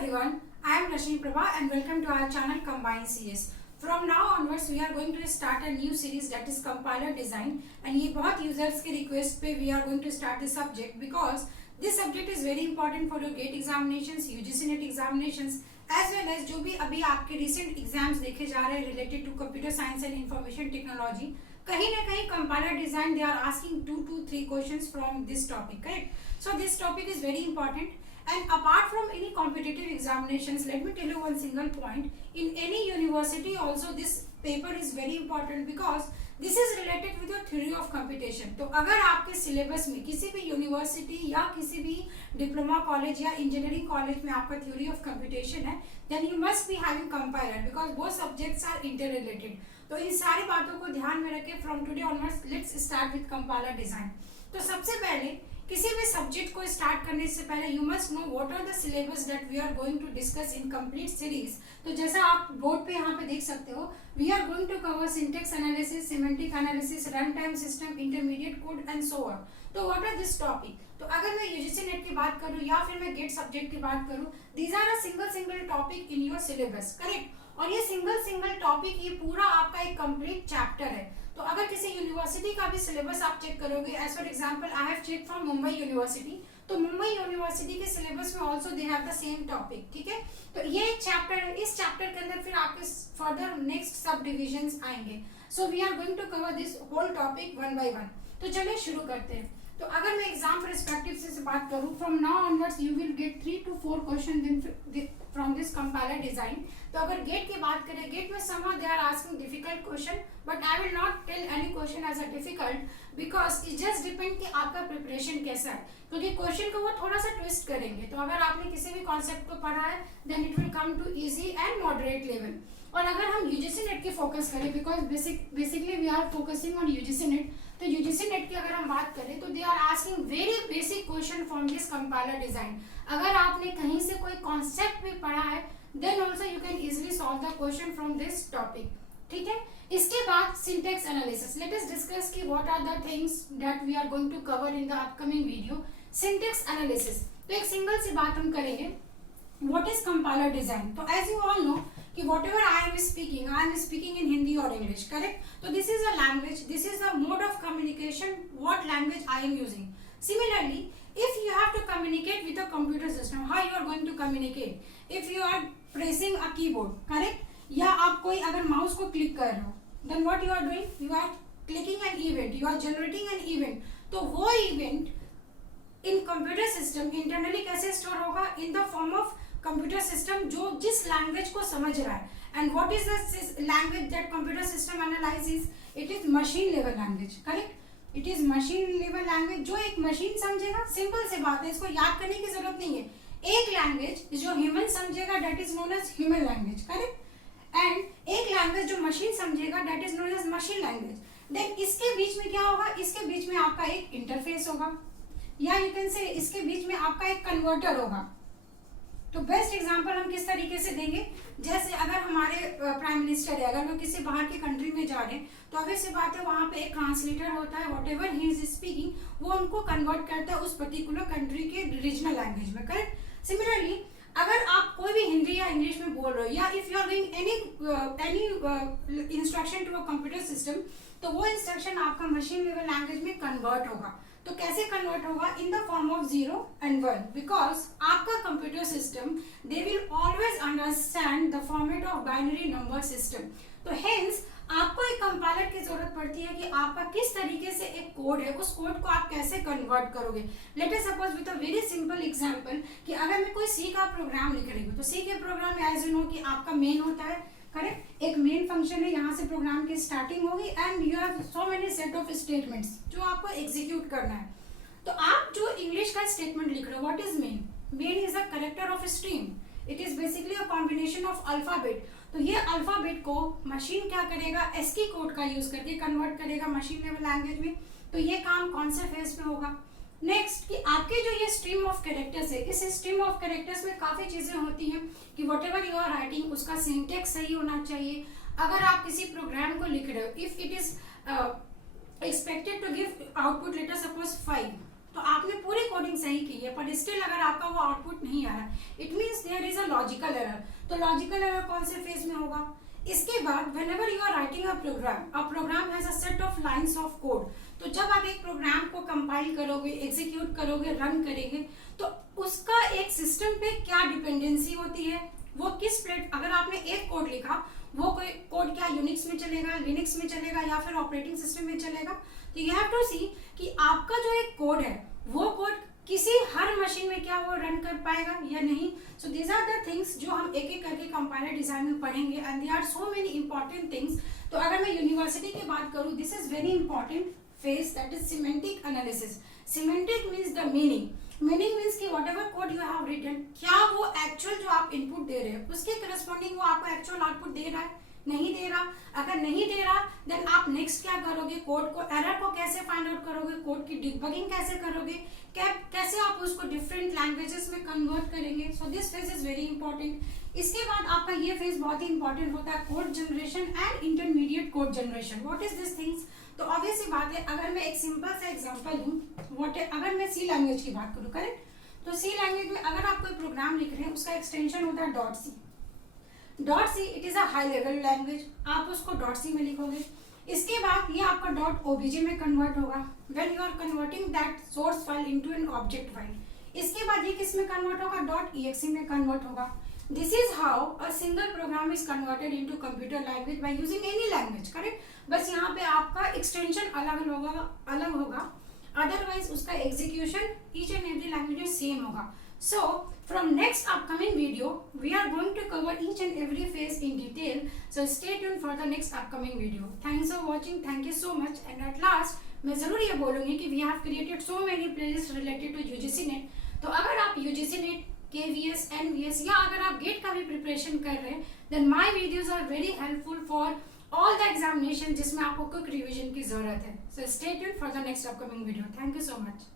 everyone, I am Rashmi Prabha and welcome to our channel Combine CS. From now onwards we are going to start a new series that is compiler design and ये बहुत users के request पे we are going to start this subject because this subject is very important for your GATE examinations, UGC NET examinations as well as जो भी अभी आपके recent exams देखे जा रहे हैं related to computer science and information technology कहीं ना कहीं compiler design they are asking 2 to 3 questions from this topic, correct? So this topic is very important. And apart from any competitive examinations, let me tell you one single point. In any university also this paper is very important because this is related with the theory of computation. तो अगर आपके syllabus में किसी भी university या किसी भी diploma college या engineering college में आपका theory of computation है, then you must be having compiler because both subjects are interrelated. तो इन सारी बातों को ध्यान में रखें. From today onwards, let's start with compiler design. तो सबसे पहले किसी भी सब्जेक्ट को स्टार्ट करने से पहले you must know what are the syllabus that we are going to discuss in complete series. तो जैसा आप बोर्ड पे यहाँ पे देख सकते हो, we are going to cover syntax analysis, semantic analysis, run time system, intermediate code and so on. तो व्हाट आर दिस टॉपिक? तो अगर मैं यूजीसी नेट की बात करूँ या फिर मैं गेट सब्जेक्ट की बात करूँ, these are a single topic in your syllabus, correct? और ये सिंगल टॉपिक ये पूरा आपका एक कंप्लीट चैप्टर है. तो अगर किसी यूनिवर्सिटी का भी सिलेबस आप चेक करोगे, as for example I have check from Mumbai university, तो मुंबई यूनिवर्सिटी के सिलेबस में also they have the same topic, ठीक है? तो ये एक चैप्टर है. इस चैप्टर के अंदर फिर आपके फर्दर नेक्स्ट सब डिविजन्स आएंगे. So we are going to cover this whole topic one by one. तो चलिए शुरू करते हैं. तो अगर मैं एग्जाम परस्पेक्टिव से बात करूं, from now onwards you will get 3 to 4 question from this compiler design. तो अगर गेट की बात करें, गेट में somehow they are asking difficult question, but I will not tell any question as a difficult because it just depend कि आपका preparation कैसा है, क्योंकि क्वेश्चन को वो थोड़ा सा ट्विस्ट करेंगे. तो अगर आपने किसी भी कॉन्सेप्ट को पढ़ा है then it will come to easy and moderate level. और अगर हम यूजीसी नेट की फोकस करें, because basically we are focusing on UGC NET, तो यूजीसी नेट की अगर हम बात करें तो they are asking very basic question from this compiler design. अगर आपने कहीं से कोई कॉन्सेप्ट भी पढ़ा है then also you can easily solve the question from this topic, ठीक है? इसके बाद syntax analysis. Let us discuss कि what are the things that we are going to cover in the upcoming video. Syntax analysis, तो एक single सी बात हम करेंगे, व्हाट इज कंपाइलर डिजाइन. तो एज यू ऑल नो कि whatever I am speaking in Hindi or English, correct? So this is a language, this is a mode of communication, what language I am using. Similarly, if you have to communicate with a computer system, how you are going to communicate? If you are pressing a keyboard, correct? या आप कोई अगर mouse को click कर रहे हो, then what you are doing? You are clicking an event, you are generating an event. तो वो event in computer system internally कैसे स्टोर होगा? In the form of computer system जो जिस लैंग्वेज को समझ रहा है. And what is the language that computer system analyses? It is machine level language, correct? It is machine level language जो एक मशीन समझेगा. सिंपल सी बात है, इसको याद करने की जरूरत नहीं है. एक लैंग्वेज जो ह्यूमन समझेगा that is known as human language, correct? And एक लैंग्वेज जो मशीन समझेगा that is known as machine language. Then इसके बीच में क्या होगा? इसके बीच में आपका एक इंटरफेस होगा, या यू कैन से इसके बीच में आपका एक कन्वर्टर होगा. तो बेस्ट एग्जांपल हम किस तरीके से देंगे, जैसे अगर हमारे प्राइम मिनिस्टर है, अगर वो किसी बाहर की कंट्री में जा रहे हैं तो अगर सी बात है वहाँ पे एक ट्रांसलेटर होता है, what ever he is speaking वो उनको कन्वर्ट करता है उस पर्टिकुलर कंट्री के रीजनल लैंग्वेज में, करेक्ट? सिमिलरली अगर आप कोई भी हिंदी या इंग्लिश में बोल रहे हो या if you are giving any instruction to a computer system, तो वो इंस्ट्रक्शन आपका मशीन लेवल लैंग्वेज में कन्वर्ट होगा. तो कैसे कन्वर्ट होगा? In the form of 0 and 1, because आपका computer system they will always understand the format of binary number system. तो हेंस आपको एक कंपाइलर की जरूरत पड़ती है कि आपका किस तरीके से एक कोड है, उस कोड को आप कैसे कन्वर्ट करोगे. Let us suppose with a very simple example कि अगर मैं कोई सी का प्रोग्राम लिख रही हूँ, तो सी के प्रोग्राम में एज यू नो कि आपका मेन होता है, करेक्ट? एक मेन फंक्शन है, यहाँ से प्रोग्राम की स्टार्टिंग होगी and you have so many set of statements जो आपको एग्जीक्यूट करना है. तो आप जो इंग्लिश का स्टेटमेंट लिख रहे हो, what is main? Main is a character of stream. It is basically a combination of alphabet. तो ये अल्फाबेट को मशीन क्या करेगा? एस्की कोड का यूज करके कन्वर्ट करेगा मशीन लेवल लैंग्वेज में. तो ये काम कौन से फेज पे होगा? नेक्स्ट कि आपके जो ये स्ट्रीम ऑफ कैरेक्टर्स है, इस स्ट्रीम ऑफ कैरेक्टर्स में काफ़ी चीज़ें होती हैं कि whatever you are writing उसका सिंटेक्स सही होना चाहिए. अगर आप किसी प्रोग्राम को लिख रहे हो, if it is expected to give output letter suppose 5, तो आपने पूरी कोडिंग सही की है, पर स्टिल अगर आपका वो आउटपुट नहीं आ रहा है, it means there is a logical error. तो लॉजिकल एरर कौन से फेज में होगा? इसके बाद whenever you are writing a program has a set of lines of code. तो जब आप एक प्रोग्राम को कंपाइल करोगे, एग्जीक्यूट करोगे, रन करेंगे, तो उसका एक सिस्टम पे क्या डिपेंडेंसी होती है, वो किस प्लेट, अगर आपने एक कोड लिखा, वो कोई कोड क्या यूनिक्स में चलेगा, लिनक्स में चलेगा, या फिर ऑपरेटिंग सिस्टम में चलेगा। तो यू हैव टू सी कि आपका जो एक कोड है, वो कोड किसी हर मशीन में क्या वो रन कर पाएगा या नहीं। So these are the things जो हम एक एक करके कंपाइलर डिजाइन में पढ़ेंगे, and they are so many important things. तो अगर मैं यूनिवर्सिटी की बात करूँ, this is very important phase, that is semantic analysis. Semantic means the meaning means कि whatever code you have written, क्या वो एक्चुअल जो आप इनपुट दे रहे हैं उसके करस्पॉन्डिंग वो आपको एक्चुअल आउटपुट दे रहा है, नहीं दे रहा। अगर नहीं दे रहा, देन आप नेक्स्ट क्या करोगे, कोड को एरर को कैसे फाइंड आउट करोगे, कोड की डिबगिंग कैसे करोगे, कैसे आप उसको डिफरेंट लैंग्वेजेस में कन्वर्ट करेंगे। So this phase is very important. इसके बाद आपका ये फेज बहुत ही इंपॉर्टेंट होता है, code generation and intermediate code generation. What is this things? तो ऑब्वियस सी बात है, अगर मैं एक सिंपल सा एग्जांपल लूं, अगर मैं सी लैंग्वेज की बात करूं, करेक्ट, तो सी लैंग्वेज में अगर आप कोई प्रोग्राम लिख रहे हैं, उसका एक्सटेंशन होता है dot C. Dot C it is a high level language, आप उसको डॉट सी में लिखोगे। इसके बाद ये आपका डॉट ओबीजे में कन्वर्ट होगा when you are converting that source file into an object file. इसके बाद ये किस में कन्वर्ट होगा, डॉट ईएक्सई में कन्वर्ट होगा। This is how a single program is converted into computer language by using any language, correct. बस यहाँ पे आपका एक्सटेंशन अलग होगा, अदरवाइज उसका execution each and every language में सेम होगा। So from next upcoming video, we are going to cover each and every phase in detail. So stay tuned for the next upcoming video. Thanks for watching. Thank you so much. And at last, मैं ज़रूर ये बोलूँगी कि we have created so many playlists related to UGC NET. तो अगर आप UGC NET, KVS, NVS या अगर आप GATE का भी प्रिपरेशन कर रहे हैं, then my videos are very helpful for all the examination जिसमें आपको क्विक रिविजन की ज़रूरत है. So stay tuned for the next upcoming video. Thank you so much.